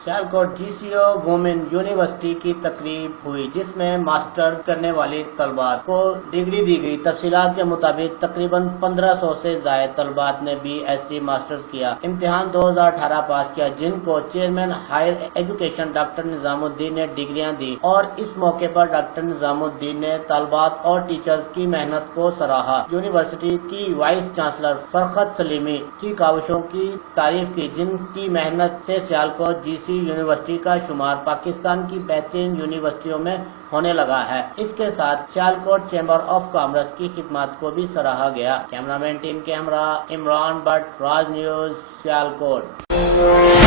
Sialkot GCO women university की तकरीब हुई जिसमें मास्टर्स करने वाली तलबात को डिग्री दी गई। तफसीलात के मुताबिक तकरीबन 1500 से जायद तलबात ने BSc मास्टर्स किया। इम्तिहान 2018 पास किया, जिनको chairman higher education doctor Nizamuddin ने डिग्रियां दी और इस मौके पर डॉक्टर निजामुद्दीन ने तलबात और टीचर्स की मेहनत को सराहा। यूनिवर्सिटी की वाइस चांसलर फरखत सलीमी की काविशों की तारीफ की, जिनकी मेहनत से सियालकोट GCO यूनिवर्सिटी का शुमार पाकिस्तान की बेहतरीन यूनिवर्सिटियों में होने लगा है। इसके साथ सियालकोट चैम्बर ऑफ कॉमर्स की खिदमत को भी सराहा गया। कैमरामैन टीम के हमरा इमरान भट्ट, राज न्यूज, सियालकोट।